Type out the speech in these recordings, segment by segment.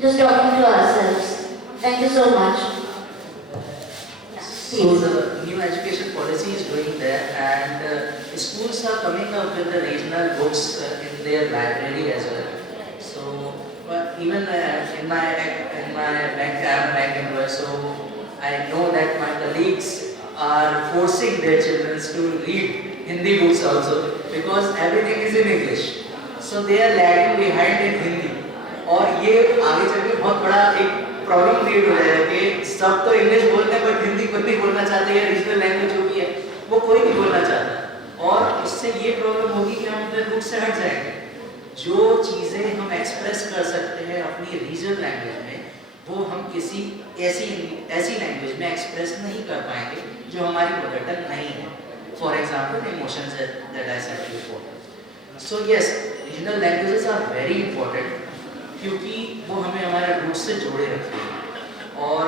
just talking to ourselves. Thank you so much. So the new education policy is going there, and schools are coming up with the regional books in their library as well. So even in my bank, I am a bank employee, so I know that my colleagues are forcing their children to read Hindi books also because everything is in English. So they are lagging behind in Hindi. और ये आगे चल के बहुत बड़ा एक problem create हो जाएगा कि सब तो इंग्लिश बोलते हैं बट हिंदी कोई नहीं बोलना चाहते, या रीजनल लैंग्वेज जो भी है वो कोई नहीं बोलना चाहता, और इससे ये प्रॉब्लम होगी कि हम अपने रूट से हट जाएंगे। जो चीज़ें हम एक्सप्रेस कर सकते हैं अपनी रीजनल लैंग्वेज में, वो हम किसी ऐसी लैंग्वेज में एक्सप्रेस नहीं कर पाएंगे जो हमारी मदर टंग नहीं है। For example emotions that I said before. So yes, regional languages are very important क्योंकि वो हमें हमारे रूट से जोड़े रखते हैं। और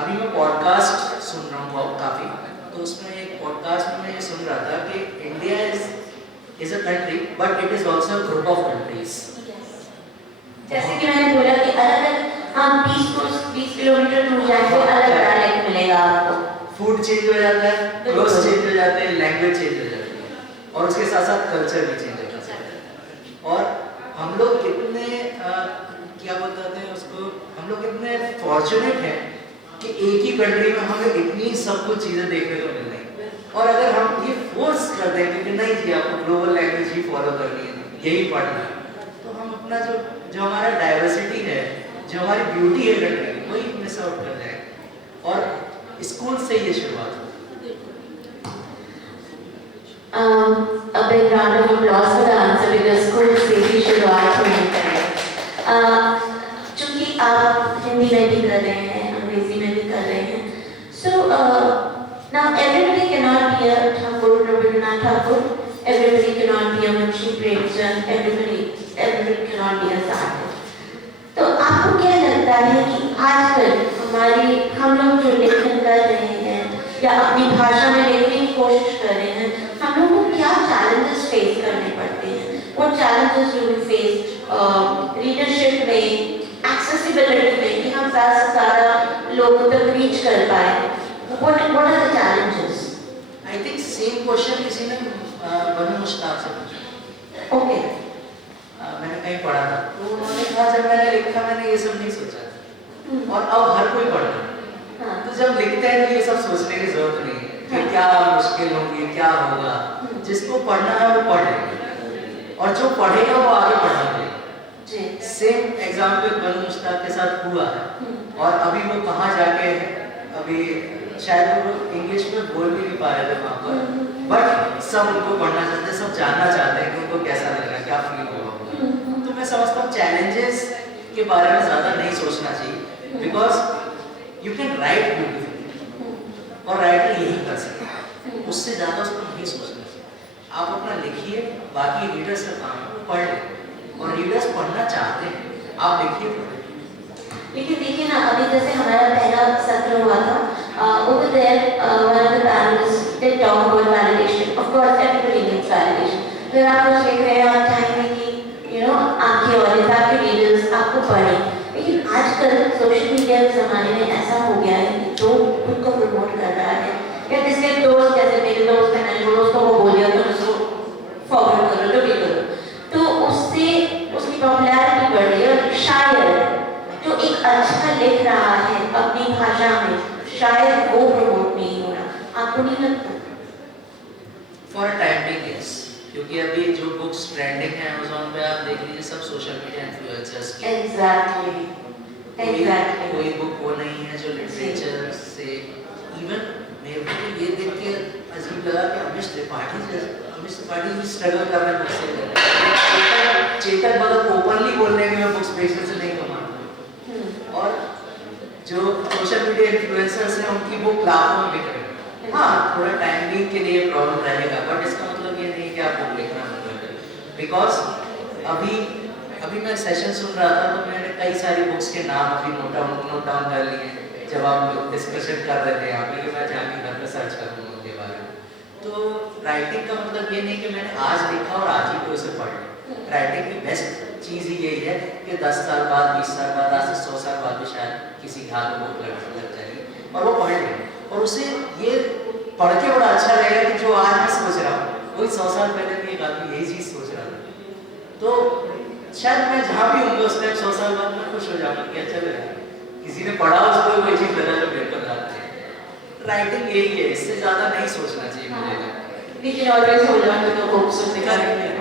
अभी मैं पॉडकास्ट सुन रहा हूँ काफ़ी, तो उसमें एक पॉडकास्ट में मैं सुन रहा था कि India is a country but it is also a group of countries. जैसे कि मैंने बोला कि अलग हम 20 किलोमीटर दूर जाएंगे, अलग डायलेक्ट मिलेगा आपको। फूड चेंज हो जाता है, क्लोथ्स चेंज हो जाते हैं, लैंग्वेज चेंज हो जाती है, और उसके साथ साथ कल्चर भी चेंज हो जाता है। और हम लोग कितने क्या बताते हैं उसको, हम लोग कितने फॉर्चुनेट हैं कि एक ही कंट्री में हमें इतनी सब कुछ चीज़ें देखने को मिल रही। और अगर हम ये फोर्स कर दें कि नहीं जी आपको ग्लोबल लैंग्वेज ही फॉलो करनी है, यही पढ़ना है, तो हम अपना जो हमारा डाइवर्सिटी है, जो हमारी ब्यूटी है कंट्री की, वही मिस आउट कर जाएंगे। और स्कूल से ये शुरुआत हो। A big round of applause for the answer because school से ही शुरुआत होनी चाहिए। चूँकि आप हिंदी में भी कर रहे हैं, अंग्रेजी में भी कर रहे हैं, so now everybody cannot be a Thakur, Rabindranath Tagore, everybody cannot be a Munshi Premchand, everybody cannot be a Sartre। तो आपको क्या लगता है कि आजकल हम लोग जो लेखन कर रहे हैं या अपनी भाषा में लिखने की कोशिश कर रहे हैं, हम लोगों को क्या चैलेंजेस फेस करने पड़ते हैं? What challenges do we face readership में, एक्सेसिबिलिटी में, कि हम ज़्यादा से ज़्यादा लोगों तक रीच कर पाए? What are the challenges? I think same question किसी ने बनु मुश्ताक से पूछा। Okay. मैंने कहीं पढ़ा था, तो उन्होंने कहा जब मैंने लिखा मैंने ये सब नहीं सोचा था, और अब हर कोई पढ़ रहा है। तो जब लिखते हैं तो ये सब सोचने की जरूरत नहीं है कि क्या मुश्किल होगी, क्या होगा। जिसको पढ़ना है वो पढ़ लेगा, और जो पढ़ेगा वो आगे पढ़ना पड़ेगा। सेम एग्जाम्पल बनु मुश्ताक के साथ हुआ है, और अभी वो कहाँ जाके अभी शायद वो इंग्लिश में बोल भी नहीं पा रहे थे वहाँ पर, बट सब उनको पढ़ना चाहते हैं, सब जानना चाहते हैं कि उनको कैसा लग रहा है, क्या फील होगा। तो मैं समझता हूँ चैलेंजेस के बारे में ज़्यादा नहीं सोचना चाहिए, because you can write beautifully, और राइटर यही कर सकते हैं, उससे ज़्यादा उसको नहीं सोचना चाहिए। आप अपना लिखिए, बाकी रीडर्स का काम है वो पढ़ लें, और रीडर्स पढ़ना चाहते हैं, आप लिखिए पढ़िए। लेकिन देखिए ना, अभी जैसे हमारा पहला सत्र हुआ था, over there one of the panelists did talk about validation. Of course everybody needs validation. फिर आप कुछ लिख रहे हैं और चाहेंगे कि आपकी ऑडियंस, आपके रीडर्स आपको पढ़ें, लेकिन आजकल सोशल मीडिया के ज़माने में ऐसा हो गया है कि जो खुद को प्रमोट कर रहा है, या जिसके दोस्त, जैसे मेरे दोस्त हैं, मैंने वो दोस्तों को बोल दिया तो उसको फॉरवर्ड करो, जो भी करो, तो उससे उसकी पॉपुलैरिटी बढ़ रही है। और शायद जो एक अच्छा लिख रहा है अपनी भाषा में, शायद वो प्रमोट नहीं हो रहा। आपको नहीं लगता? फॉर टाइम बिंग यस, क्योंकि अभी जो बुक्स ट्रेंडिंग है अमेज़न पे आप देख लीजिए, सब सोशल मीडिया इन्फ्लुएंसर्स की। एग्जैक्टली। कोई बुक वो नहीं है जो लिटरेचर से, इवन मेरे को ये देख के अजीब लगा कि अमिश त्रिपाठी भी स्ट्रगल कर रहे हैं मुझसे कर रहे हैं। चेतन भगत ओपनली बोल रहे हैं कि मैं बुक्स बेचने से नहीं कमाता, और जो सोशल मीडिया इन्फ्लुएंसर्स हैं उनकी बुक लाखों में बिक रही है। हाँ, थोड़ा टाइमिंग के लिए प्रॉब्लम रहेगा, बट इसका मतलब ये नहीं कि आप बुक लिखना मतलब है, बिकॉज अभी मैं सेशन सुन रहा था तो मैंने कई सारी बुक्स के नाम अभी नोट डाउन कर लिए जब आप लोग डिस्कशन कर रहे थे यहाँ पे, कि मैं जाके घर पे सर्च करूँगा उनके बारे में। तो राइटिंग का मतलब ये नहीं कि मैंने आज लिखा और आज ही को उसे पढ़ लिया। राइटिंग की बेस्ट चीज़ ही यही है कि 10 साल बाद, 20 साल बाद, आज से 100 साल बाद भी शायद किसी के हाथ में बुक लग जाएगी और वो पढ़ लें और उसे ये पढ़ के बड़ा अच्छा लगेगा कि जो आज मैं सोच रहा हूँ वही 100 साल पहले भी एक आदमी यही चीज़ सोच रहा था। तो शायद मैं जहाँ भी होंगे उस टाइम 100 साल बाद मैं खुश हो जाऊँगा कि अच्छा लगा किसी ने पढ़ा उसको वही चीज़ लगा जो मेरे को लगाते हैं। राइटिंग यही है, इससे ज़्यादा नहीं सोचना चाहिए मुझे। We can always hold on to the hopes of the current.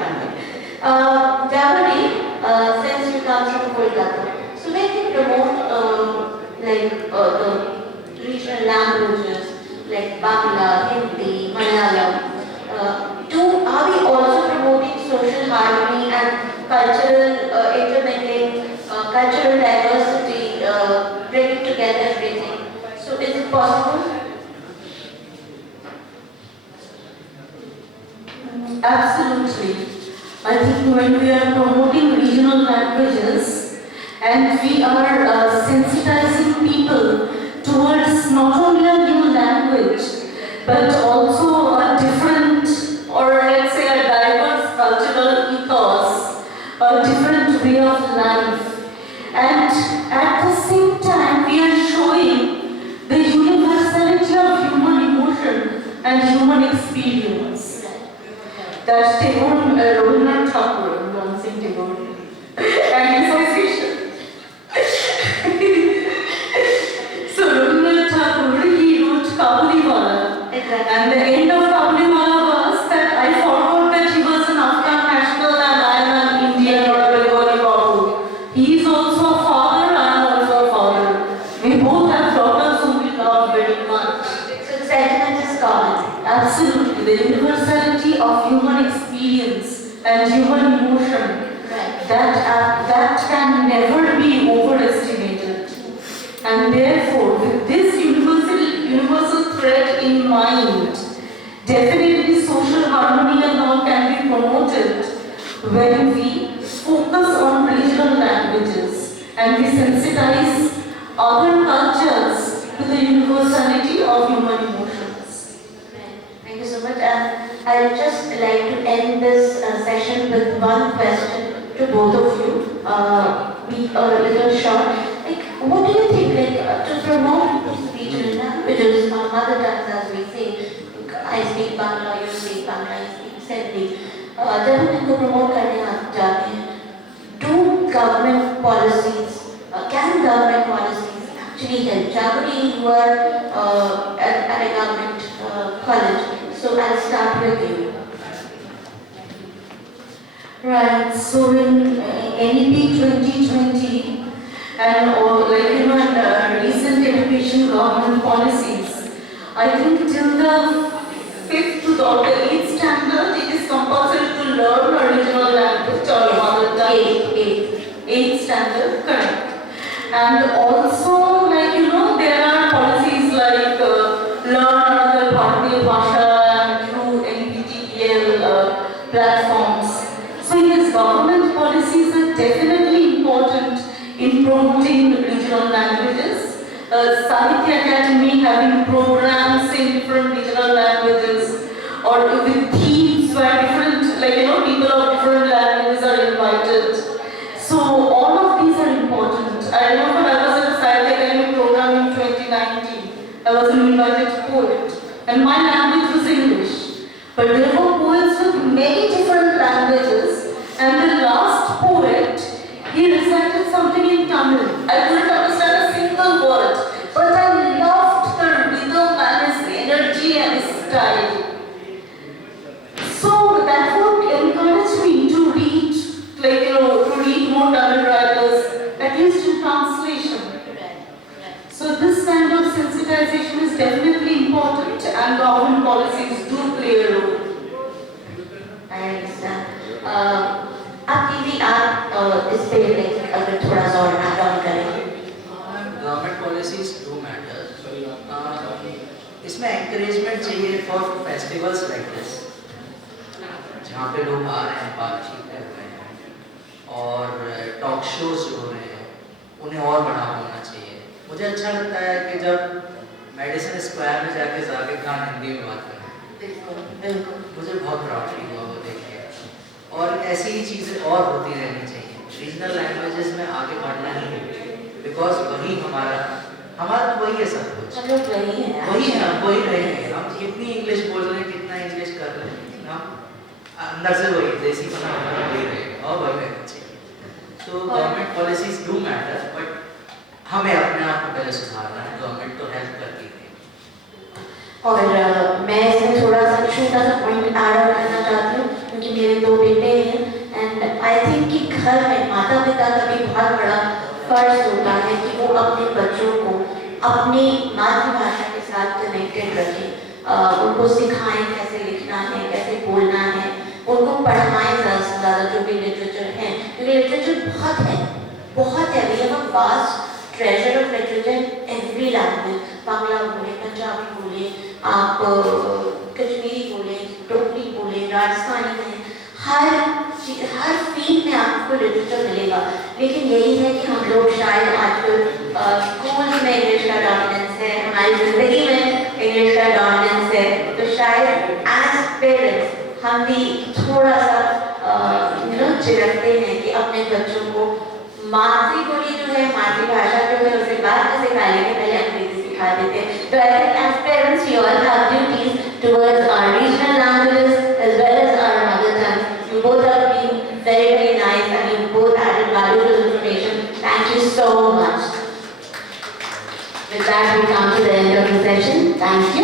Javani, since you come from Kolkata, so when you promote the regional languages like Bangla, Hindi, Malayalam, are we also promoting social harmony and cultural intermingling, cultural diversity, bringing together everything? So is it possible? Absolutely. I think when we are promoting regional languages and we are sensitizing people towards not only a new language but also a different or let's say a diverse cultural ethos, a different way of life, and at the same time we are showing the universality of human emotion and human experience. That Tagore, Rabindranath Tagore, I'm pronouncing Tagore, and association. So Rabindranath Tagore, he wrote Kabuliwala, and the end of Kabuliwala was that I forgot that he was an Afghan national and I am an Indian or a Bengali Babu. He is also a father, I am also a father. We both have daughters whom we love very much. So the sentiment is common. Absolutely, the universality of human experience and human emotion, Right. that can never be overestimated. And therefore, with this universal thread in mind, definitely social harmony and all can be promoted when we focus on regional languages and we sensitize other cultures to the universality of human emotions. Thank you so much. I'd just like to end this session with one question to both of you. Be a little short. Like, what do you think? Like, to promote regional languages, mother tongues, as we say. I speak Bangla, you speak Bangla, I speak Sindhi. जब उनको promote करने जाते हैं, do government policies, can government policies actually help? Javani, you are at a government college. So I'll start with you. Right, so in NEP 2020 and recent education government policies, I think till the 5th to the 8th standard, it is compulsory to learn a regional language or mother tongue. 8th standard, correct. And also, there are policies like learn another Bharatiya Bhasha through NPTEL platforms. So yes, government policies are definitely important in promoting regional languages. Sahitya Academy having programs in different regional languages or with themes where different, people of different languages are invited. So all of these are important. I remember I was at a Sahitya Academy program in 2019. I was an invited poet and my language was English. But there were poets with many different languages and the last poet, he recited something in Tamil. I couldn't understand a single word, but I loved the rhythm and his energy and his style. So that would encourage me to read, to read more Tamil writers, at least in translation. So this kind of sensitization is definitely important and government policies do play a role. I understand. आपकी आप इस पे अगर थोड़ा सा और add on करें. Government policies do matter. इसमें encouragement चाहिए for festivals like this, जहाँ पे लोग आ रहे हैं, बातचीत कर रहे हैं और टॉक शोज जो हो रहे हैं, उन्हें और बढ़ावा होना चाहिए. मुझे अच्छा लगता है कि जब मेडिसिन स्क्वायर में जाके जाकिर खान हिंदी में बात करें, मुझे बहुत प्राउड फील हुआ वो देख के. और ऐसी ही चीज़ें और होती रहनी चाहिए. रीजनल लैंग्वेजेस में आगे बढ़ना ही है, बिकॉज वही हमारा तो वही है सब कुछ, हम लोग वही हैं, वही है, हम वही रहेंगे। हम कितनी इंग्लिश बोल रहे हैं, कितना इंग्लिश कर रहे हैं, हम अंदर से वही देसी बना वही रहेगा और वही रहना चाहिए। तो government policies do matter, but हमें अपने आप को पहले सुधारना है। गवर्नमेंट तो हेल्प करती है। और मैं इसमें थोड़ा सा छोटा सा पॉइंट ऐड ऑन करना चाहती हूँ, क्योंकि मेरे 2 बेटे हैं एंड आई थिंक कि घर में माता पिता का भी बहुत बड़ा फर्ज होता है कि वो अपने बच्चों को अपनी मातृभाषा के साथ कनेक्टेड रखें, उनको सिखाएं कैसे लिखना है, कैसे बोलना है, उनको पढ़ाएं ज़्यादा से ज़्यादा जो भी लिटरेचर है, क्योंकि लिटरेचर बहुत है, we have a vast treasure of literature every language, Bangla बोले, पंजाबी बोले, आप कश्मीरी बोले, टोकरी बोले, राजस्थानी कहें, हर फील्ड में आपको लिटरेचर मिलेगा। लेकिन यही है कि हम लोग शायद आजकल स्कूल में इंग्लिश का डोमिनेंस है, हमारी ज़िंदगी में इंग्लिश का डोमिनेंस है, तो शायद एज पेरेंट्स हम भी थोड़ा सा झिझकते हैं कि अपने बच्चों को मातृबोली जो है, मातृभाषा जो है, उसे बाद में सिखा लेंगे, पहले अंग्रेजी सिखा देते हैं। तो I think as parents we all have duties towards our regional languages as well as our mother tongue. You both have been very nice and you both added valuable information. Thank you so much. With that, we come to the end of the session. Thank you.